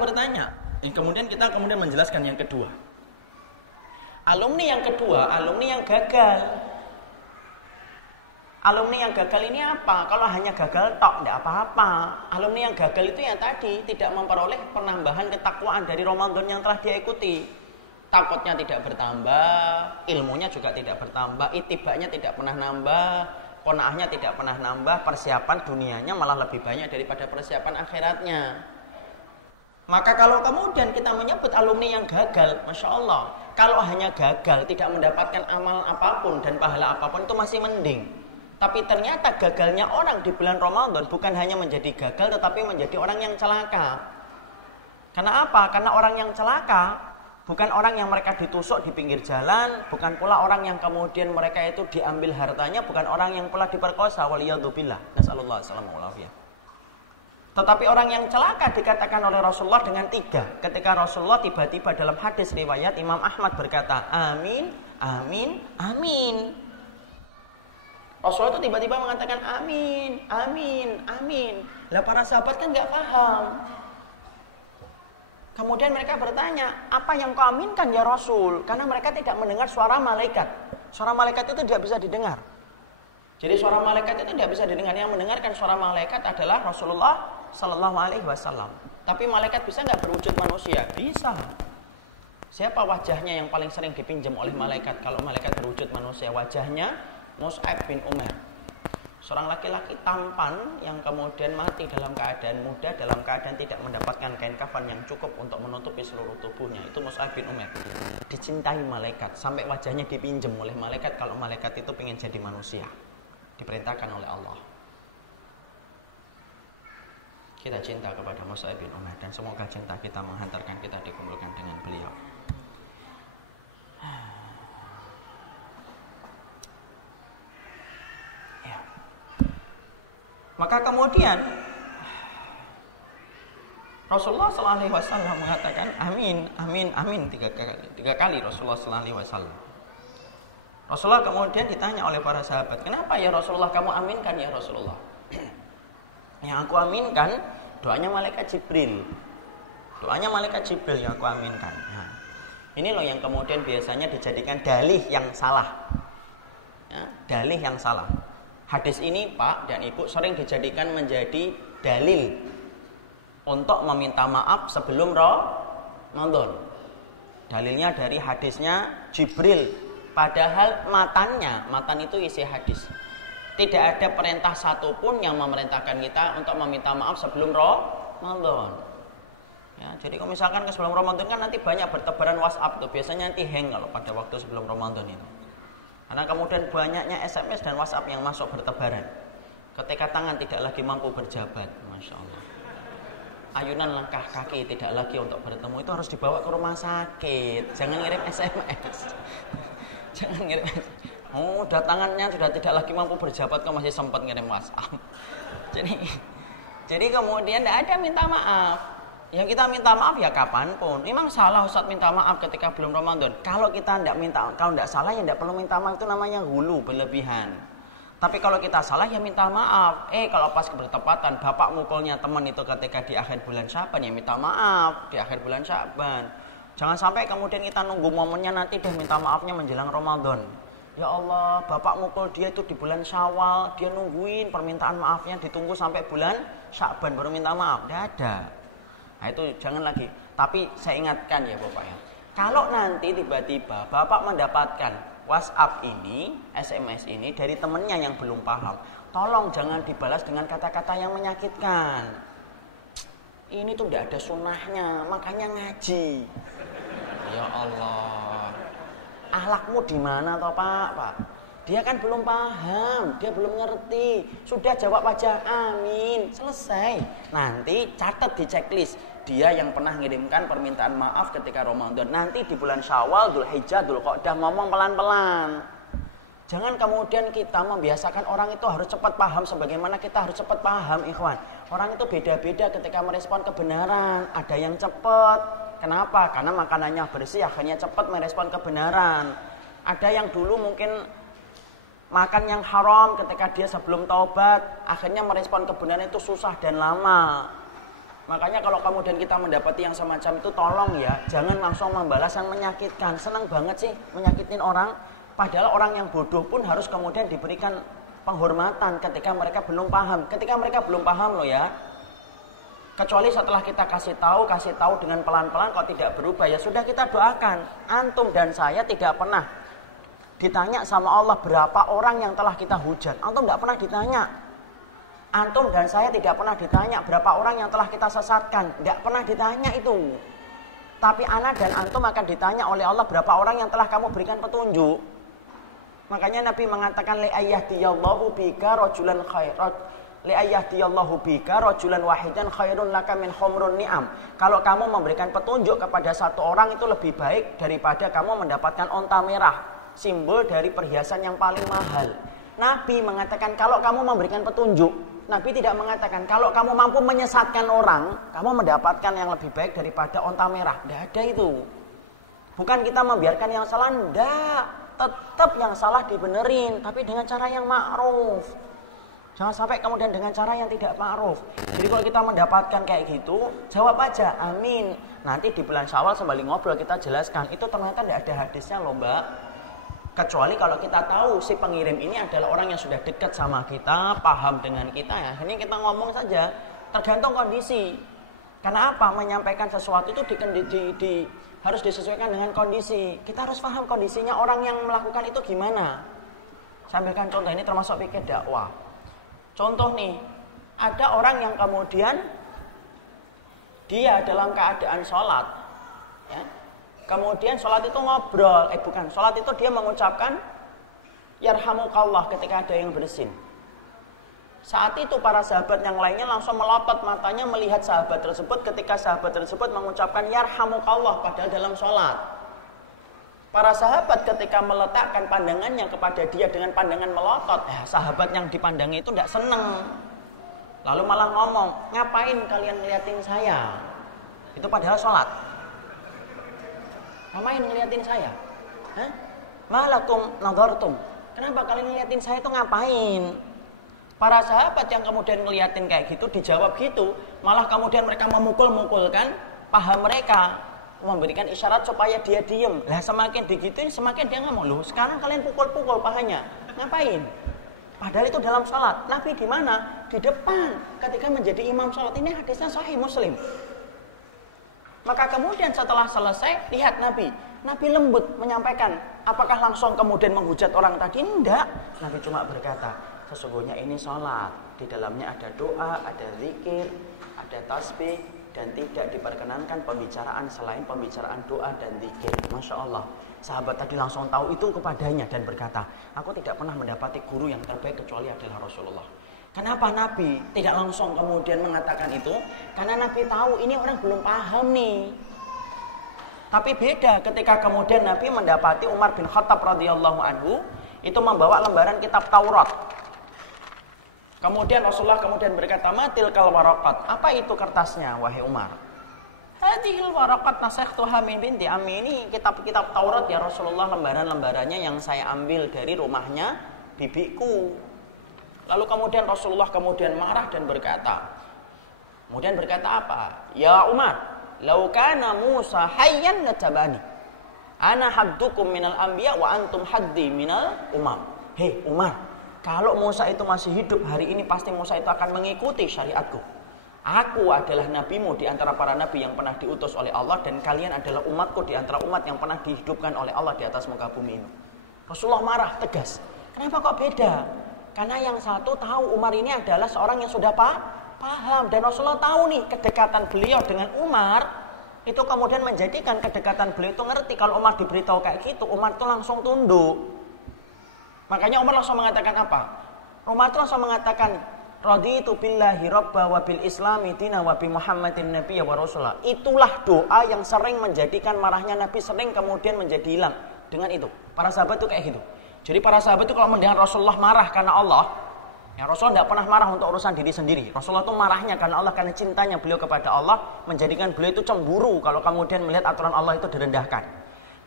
bertanya, kemudian kita menjelaskan yang kedua. Alumni yang kedua, alumni yang gagal. Alumni yang gagal ini apa? Kalau hanya gagal tok, tidak apa-apa. Alumni yang gagal itu yang tadi tidak memperoleh penambahan ketakwaan dari Ramadan yang telah dia ikuti. Takutnya tidak bertambah, ilmunya juga tidak bertambah, itibaknya tidak pernah nambah, qanaahnya tidak pernah nambah, persiapan dunianya malah lebih banyak daripada persiapan akhiratnya. Maka kalau kemudian kita menyebut alumni yang gagal, Masya Allah, kalau hanya gagal tidak mendapatkan amal apapun dan pahala apapun itu masih mending. Tapi ternyata gagalnya orang di bulan Ramadan bukan hanya menjadi gagal tetapi menjadi orang yang celaka. Karena apa? Karena orang yang celaka bukan orang yang mereka ditusuk di pinggir jalan, bukan pula orang yang kemudian mereka itu diambil hartanya, bukan orang yang pula diperkosa, waliyadzubillah. Nasallallahu alaihi. Tetapi orang yang celaka dikatakan oleh Rasulullah dengan 3. Ketika Rasulullah tiba-tiba dalam hadis riwayat Imam Ahmad berkata, amin, amin, amin. Rasulullah itu tiba-tiba mengatakan amin, amin, amin. Lah para sahabat kan nggak paham. Kemudian mereka bertanya, apa yang kau aminkan ya Rasul? Karena mereka tidak mendengar suara malaikat. Suara malaikat itu tidak bisa didengar. Jadi suara malaikat itu tidak bisa didengar. Yang mendengarkan suara malaikat adalah Rasulullah Sallallahu Alaihi Wasallam. Tapi malaikat bisa nggak berwujud manusia? Bisa. Siapa wajahnya yang paling sering dipinjam oleh malaikat? Kalau malaikat berwujud manusia, wajahnya Mus'ab bin Umair, seorang laki-laki tampan yang kemudian mati dalam keadaan muda, dalam keadaan tidak mendapatkan kain kafan yang cukup untuk menutupi seluruh tubuhnya. Itu Mus'ab bin Umair, dicintai malaikat sampai wajahnya dipinjam oleh malaikat kalau malaikat itu ingin jadi manusia, diperintahkan oleh Allah. Kita cinta kepada Mus'ab bin Umair dan semoga cinta kita menghantarkan kita dikumpulkan dengan beliau. Maka kemudian Rasulullah SAW mengatakan amin, amin, amin 3 kali Rasulullah SAW. Rasulullah kemudian ditanya oleh para sahabat, kenapa ya Rasulullah kamu aminkan ya Rasulullah? Yang aku aminkan doanya malaikat Jibril. Doanya malaikat Jibril yang aku aminkan. Nah, ini loh yang kemudian biasanya dijadikan dalih yang salah. Ya, dalih yang salah. Hadis ini Pak dan Ibu sering dijadikan menjadi dalil untuk meminta maaf sebelum Ramadan. Dalilnya dari hadisnya Jibril. Padahal matan itu isi hadis. Tidak ada perintah satupun yang memerintahkan kita untuk meminta maaf sebelum Ramadan. Ya, jadi kalau misalkan ke sebelum Ramadan kan nanti banyak bertebaran WhatsApp tuh. Biasanya nanti hang kalau pada waktu sebelum Ramadan ini. Karena kemudian banyaknya SMS dan WhatsApp yang masuk bertebaran. Ketika tangan tidak lagi mampu berjabat, Masya Allah. Ayunan langkah kaki tidak lagi untuk bertemu, itu harus dibawa ke rumah sakit. Jangan ngirim SMS. Jangan ngirim SMS. Oh, udah tangannya sudah tidak lagi mampu berjabat, kok masih sempat ngirim WhatsApp. Jadi kemudian tidak ada minta maaf. Yang kita minta maaf ya kapanpun. Memang salah Ustaz minta maaf ketika belum Ramadan. Kalau kita tidak minta, kalau tidak salah ya tidak perlu minta maaf, itu namanya hulu, berlebihan. Tapi kalau kita salah ya minta maaf. Kalau pas bertepatan bapak mukulnya teman itu ketika di akhir bulan Sya'ban ya minta maaf di akhir bulan Sya'ban. Jangan sampai kemudian kita nunggu momennya nanti deh minta maafnya menjelang Ramadan. Ya Allah, bapak mukul dia itu di bulan Syawal, dia nungguin permintaan maafnya ditunggu sampai bulan Sya'ban baru minta maaf. Tidak ada. Nah itu jangan lagi. Tapi saya ingatkan ya Bapak ya, kalau nanti tiba-tiba Bapak mendapatkan WhatsApp ini, SMS ini dari temannya yang belum paham, tolong jangan dibalas dengan kata-kata yang menyakitkan. Ini tuh tidak ada sunnahnya, makanya ngaji. Ya Allah, akhlakmu di mana toh Pak? Dia kan belum paham, dia belum ngerti. Sudah jawab aja amin, selesai. Nanti catat di checklist. Dia yang pernah ngirimkan permintaan maaf ketika Ramadan. Nanti di bulan Syawal, Dzulhijjah, Dzulqa'dah ngomong pelan-pelan. Jangan kemudian kita membiasakan orang itu harus cepat paham sebagaimana kita harus cepat paham, ikhwan. Orang itu beda-beda ketika merespon kebenaran. Ada yang cepat. Kenapa? Karena makanannya bersih, akhirnya cepat merespon kebenaran. Ada yang dulu mungkin makan yang haram ketika dia sebelum taubat, akhirnya merespon kebenaran itu susah dan lama. Makanya kalau kemudian kita mendapati yang semacam itu, tolong ya, jangan langsung membalas yang menyakitkan. Senang banget sih menyakitin orang, padahal orang yang bodoh pun harus kemudian diberikan penghormatan ketika mereka belum paham. Ketika mereka belum paham loh ya. Kecuali setelah kita kasih tahu dengan pelan-pelan, kalau tidak berubah ya sudah kita doakan. Antum dan saya tidak pernah ditanya sama Allah berapa orang yang telah kita hujat. Antum tidak pernah ditanya. Antum dan saya tidak pernah ditanya berapa orang yang telah kita sesatkan. Tidak pernah ditanya itu. Tapi ana dan antum akan ditanya oleh Allah berapa orang yang telah kamu berikan petunjuk. Makanya Nabi mengatakan li'ayyahdiyallahu bika rajulan khairat. Li'ayyahdiyallahu bika rajulan wahidan khairun laka min humrun ni'am. Kalau kamu memberikan petunjuk kepada satu orang itu lebih baik daripada kamu mendapatkan onta merah, simbol dari perhiasan yang paling mahal. Nabi mengatakan kalau kamu memberikan petunjuk. Nabi tidak mengatakan kalau kamu mampu menyesatkan orang, kamu mendapatkan yang lebih baik daripada onta merah. Tidak ada itu. Bukan kita membiarkan yang salah, tidak. Tetap yang salah dibenerin, tapi dengan cara yang ma'ruf. Jangan sampai kemudian dengan cara yang tidak ma'ruf. Jadi kalau kita mendapatkan kayak gitu, jawab aja, amin. Nanti di bulan Syawal sembali ngobrol kita jelaskan. Itu ternyata tidak ada hadisnya loh mbak. Kecuali kalau kita tahu si pengirim ini adalah orang yang sudah dekat sama kita, paham dengan kita ya. Ini kita ngomong saja, tergantung kondisi. Karena apa? Menyampaikan sesuatu itu harus disesuaikan dengan kondisi. Kita harus paham kondisinya orang yang melakukan itu gimana. Saya ambilkan contoh, ini termasuk fikih dakwah. Contoh nih, ada orang yang kemudian dia dalam keadaan sholat, ya. Kemudian sholat itu ngobrol, sholat itu dia mengucapkan yarhamukallah ketika ada yang bersin. Saat itu para sahabat yang lainnya langsung melotot matanya melihat sahabat tersebut ketika sahabat tersebut mengucapkan yarhamukallah padahal dalam sholat. Para sahabat ketika meletakkan pandangannya kepada dia dengan pandangan melotot, sahabat yang dipandangi itu tidak senang. Lalu malah ngomong, ngapain kalian ngeliatin saya? Itu padahal sholat. Ngapain ngeliatin saya? Hah? Malakum nadhartum. Kenapa kalian ngeliatin saya itu ngapain? Para sahabat yang kemudian ngeliatin kayak gitu dijawab gitu, malah kemudian mereka memukul-mukulkan paha mereka, memberikan isyarat supaya dia diem. Lah semakin digituin semakin dia ngomong, loh sekarang kalian pukul-pukul pahanya. Ngapain? Padahal itu dalam salat. Nabi di mana? Di depan ketika menjadi imam salat. Ini hadisnya sahih Muslim. Maka kemudian setelah selesai, lihat Nabi lembut menyampaikan. Apakah langsung kemudian menghujat orang tadi? Tidak. Nabi cuma berkata, sesungguhnya ini sholat. Di dalamnya ada doa, ada zikir, ada tasbih, dan tidak diperkenankan pembicaraan selain pembicaraan doa dan zikir. Masya Allah. Sahabat tadi langsung tahu itu kepadanya dan berkata, aku tidak pernah mendapati guru yang terbaik kecuali adalah Rasulullah. Kenapa Nabi tidak langsung kemudian mengatakan itu? Karena Nabi tahu ini orang belum paham nih. Tapi beda ketika kemudian Nabi mendapati Umar bin Khattab radhiyallahu anhu itu membawa lembaran kitab Taurat. Kemudian Rasulullah kemudian berkata, matil kal waraqat. Apa itu kertasnya wahai Umar? Hadhil waraqat nasakhtuha min binti ammi. Ini kitab-kitab Taurat ya Rasulullah, lembaran-lembarannya yang saya ambil dari rumahnya bibiku. Lalu kemudian Rasulullah kemudian marah dan berkata apa? Ya Umar, lau kana Musa hayyan latabani. Ana haddukum minal anbiya wa antum haddi minal umam. Hei Umar, kalau Musa itu masih hidup hari ini pasti Musa itu akan mengikuti syariatku. Aku adalah nabimu di antara para nabi yang pernah diutus oleh Allah, dan kalian adalah umatku di antara umat yang pernah dihidupkan oleh Allah di atas muka bumi ini. Rasulullah marah tegas. Kenapa kok beda? Karena yang satu tahu Umar ini adalah seorang yang sudah paham, dan Rasulullah tahu nih kedekatan beliau dengan Umar itu kemudian menjadikan kedekatan beliau itu ngerti kalau Umar diberitahu kayak gitu, Umar itu langsung tunduk. Makanya Umar langsung mengatakan apa? Umar itu langsung mengatakan, raditu billahi rabba wa bil islami dina wa bi Muhammadin nabiyya wa rasulah. Itulah doa yang sering menjadikan marahnya Nabi sering kemudian menjadi hilang dengan itu. Para sahabat itu kayak gitu. Jadi para sahabat itu kalau mendengar Rasulullah marah karena Allah, ya Rasulullah tidak pernah marah untuk urusan diri sendiri. Rasulullah itu marahnya karena Allah, karena cintanya beliau kepada Allah menjadikan beliau itu cemburu kalau kemudian melihat aturan Allah itu direndahkan.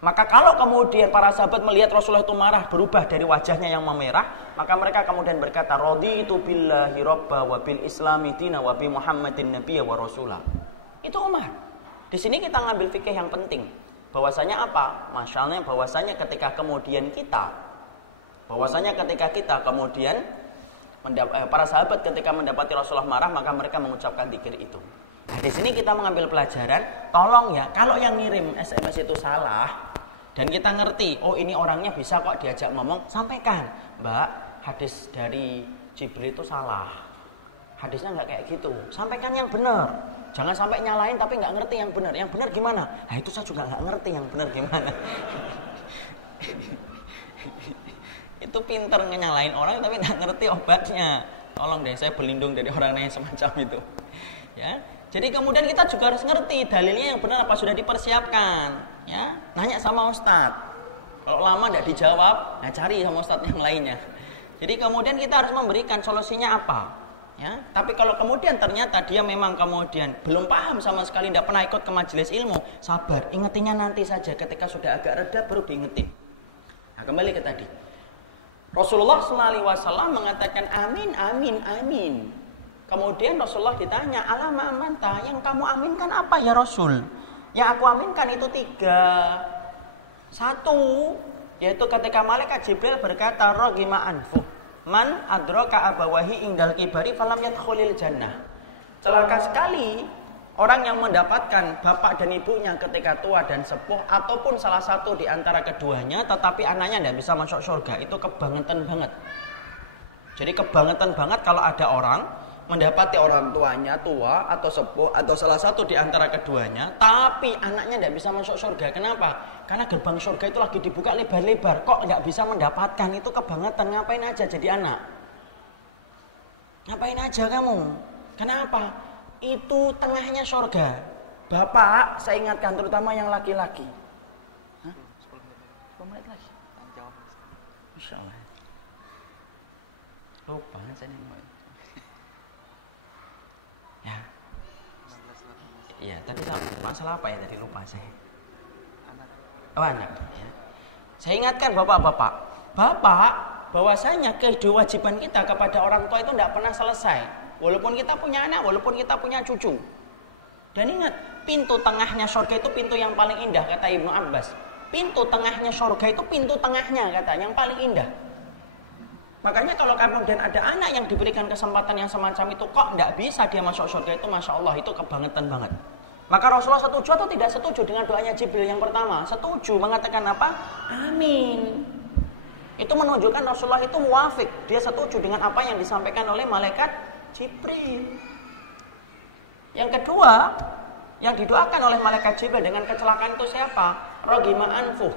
Maka kalau kemudian para sahabat melihat Rasulullah itu marah, berubah dari wajahnya yang memerah, maka mereka kemudian berkata, raditu billahi robba wa bil islami dina wa bi muhammadin nabiyya wa rasulah. Itu Umar. Di sini kita ngambil fikih yang penting. Bahwasanya apa? Masalahnya bahwasanya ketika kita kemudian para sahabat ketika mendapati Rasulullah marah, maka mereka mengucapkan dzikir itu. Nah, di sini kita mengambil pelajaran, tolong ya, kalau yang ngirim SMS itu salah dan kita ngerti, oh ini orangnya bisa kok diajak ngomong, sampaikan, Mbak, hadis dari Jibril itu salah. Hadisnya nggak kayak gitu. Sampaikan yang benar. Jangan sampai nyalain tapi nggak ngerti yang benar. Yang benar gimana? Nah itu saya juga nggak ngerti yang benar gimana. Itu pinter nyalain orang tapi nggak ngerti obatnya. Tolong deh, saya berlindung dari orang yang semacam itu. Ya. Jadi kemudian kita juga harus ngerti dalilnya yang benar apa sudah dipersiapkan. Ya, nanya sama ustadz. Kalau lama tidak dijawab, nah cari sama ustadz yang lainnya. Jadi kemudian kita harus memberikan solusinya apa. Ya, tapi kalau kemudian ternyata dia memang kemudian belum paham sama sekali, tidak pernah ikut ke majelis ilmu, sabar, ingetinya nanti saja. Ketika sudah agak reda baru diingetin. Nah, kembali ke tadi. Rasulullah SAW mengatakan amin, amin, amin. Kemudian Rasulullah ditanya, alama amanta, yang kamu aminkan apa ya Rasul? Yang aku aminkan itu 3. 1, yaitu ketika malaikat Jibril berkata, ragima anfuh, man adraka abawahi indal kibari falam yadkhulil jannah. Celaka sekali orang yang mendapatkan bapak dan ibunya ketika tua dan sepuh, ataupun salah satu di antara keduanya, tetapi anaknya tidak bisa masuk surga. Itu kebangetan banget. Jadi kebangetan banget kalau ada orang mendapati orang tuanya tua atau sepuh atau salah satu di antara keduanya, tapi anaknya tidak bisa masuk surga. Kenapa? Karena gerbang surga itu lagi dibuka lebar-lebar, kok nggak bisa mendapatkan. Itu kebangetan. Ngapain aja jadi anak? Ngapain aja kamu? Kenapa? Itu tengahnya surga. Bapak, saya ingatkan terutama yang laki-laki. 10 menit lagi. Insya Allah. Lupa saya nih. Ya. Iya, tadi masalah apa ya tadi lupa saya. Anak. Ya. Saya ingatkan bapak-bapak. Bapak, bahwasanya kewajiban kita kepada orang tua itu tidak pernah selesai. Walaupun kita punya anak, walaupun kita punya cucu. Dan ingat, pintu tengahnya surga itu pintu yang paling indah, kata Ibnu Abbas. Pintu tengahnya surga itu pintu tengahnya, kata, yang paling indah. Makanya kalau kemudian ada anak yang diberikan kesempatan yang semacam itu, kok tidak bisa dia masuk surga, itu Masya Allah, itu kebangetan banget. Maka Rasulullah setuju atau tidak setuju dengan doanya Jibril yang pertama? Setuju, mengatakan apa? Amin. Itu menunjukkan Rasulullah itu muafik. Dia setuju dengan apa yang disampaikan oleh malaikat Jibril. Yang kedua, yang didoakan oleh malaikat Jibril dengan kecelakaan itu siapa? Ragima anfuh.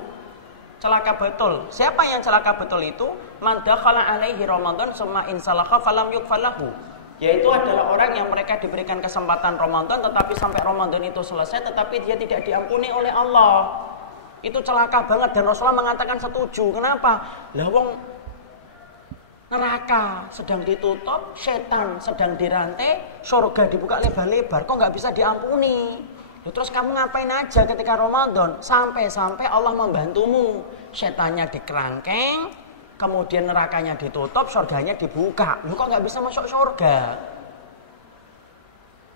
Celaka betul. Siapa yang celaka betul itu? Man dakhala alaihi Ramadan summa insalakha falam yukfalahu. Yaitu adalah orang yang mereka diberikan kesempatan Ramadan, tetapi sampai Ramadan itu selesai tetapi dia tidak diampuni oleh Allah. Itu celaka banget, dan Rasulullah mengatakan setuju. Kenapa? Lah wong neraka sedang ditutup, setan sedang dirantai, surga dibuka lebar-lebar, kok nggak bisa diampuni? Terus kamu ngapain aja ketika Ramadan? Sampai-sampai Allah membantumu. Setannya dikerangkeng, kemudian nerakanya ditutup, surganya dibuka. Lu kok nggak bisa masuk surga?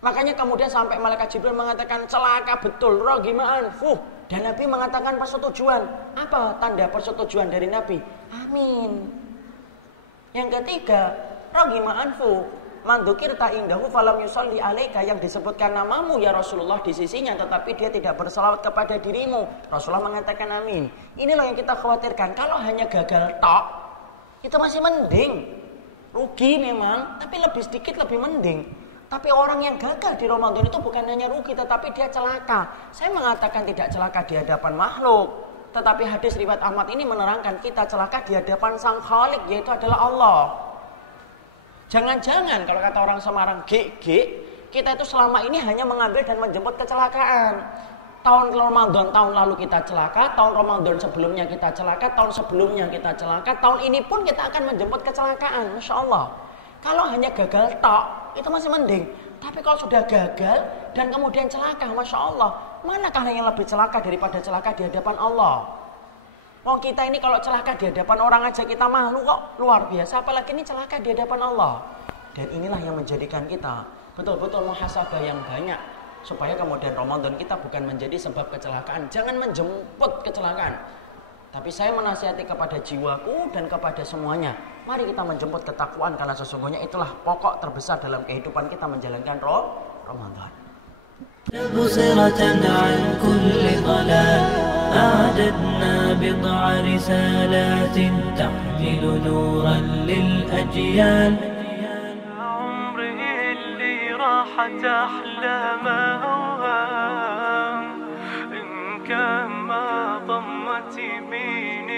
Makanya kemudian sampai malaikat Jibril mengatakan celaka betul, ragima anfuh. Dan Nabi mengatakan persetujuan. Apa tanda persetujuan dari Nabi? Amin. Yang ketiga, ragima anfuh. Man dzukirta indahu falam yusalli alaika, yang disebutkan namamu ya Rasulullah di sisinya tetapi dia tidak berselawat kepada dirimu. Rasulullah mengatakan amin. Ini loh yang kita khawatirkan. Kalau hanya gagal tok, itu masih mending. Rugi memang, tapi lebih sedikit lebih mending. Tapi orang yang gagal di Ramadan itu bukan hanya rugi tetapi dia celaka. Saya mengatakan tidak celaka di hadapan makhluk, tetapi hadis riwayat Ahmad ini menerangkan kita celaka di hadapan Sang Khalik, yaitu adalah Allah. Jangan-jangan kalau kata orang Semarang, kita itu selama ini hanya mengambil dan menjemput kecelakaan. Tahun Ramadan tahun lalu kita celaka, tahun Ramadan sebelumnya kita celaka, tahun sebelumnya kita celaka, tahun ini pun kita akan menjemput kecelakaan. Masya Allah. Kalau hanya gagal tok, itu masih mending. Tapi kalau sudah gagal dan kemudian celaka, Masya Allah, Manakah yang lebih celaka daripada celaka di hadapan Allah? Oh, kita ini kalau celaka di hadapan orang aja kita malu kok, luar biasa, apalagi ini celaka di hadapan Allah. Dan inilah yang menjadikan kita betul-betul muhasabah yang banyak, supaya kemudian Ramadan kita bukan menjadi sebab kecelakaan. Jangan menjemput kecelakaan. Tapi saya menasihati kepada jiwaku dan kepada semuanya, mari kita menjemput ketakwaan, karena sesungguhnya itulah pokok terbesar dalam kehidupan kita menjalankan Ramadan. تبصرة عن كل ضلال أعددنا بضع رسالات تحمل نورا للأجيال عمره اللي راحت أحلام أوهام إن كان ما ضمت يمين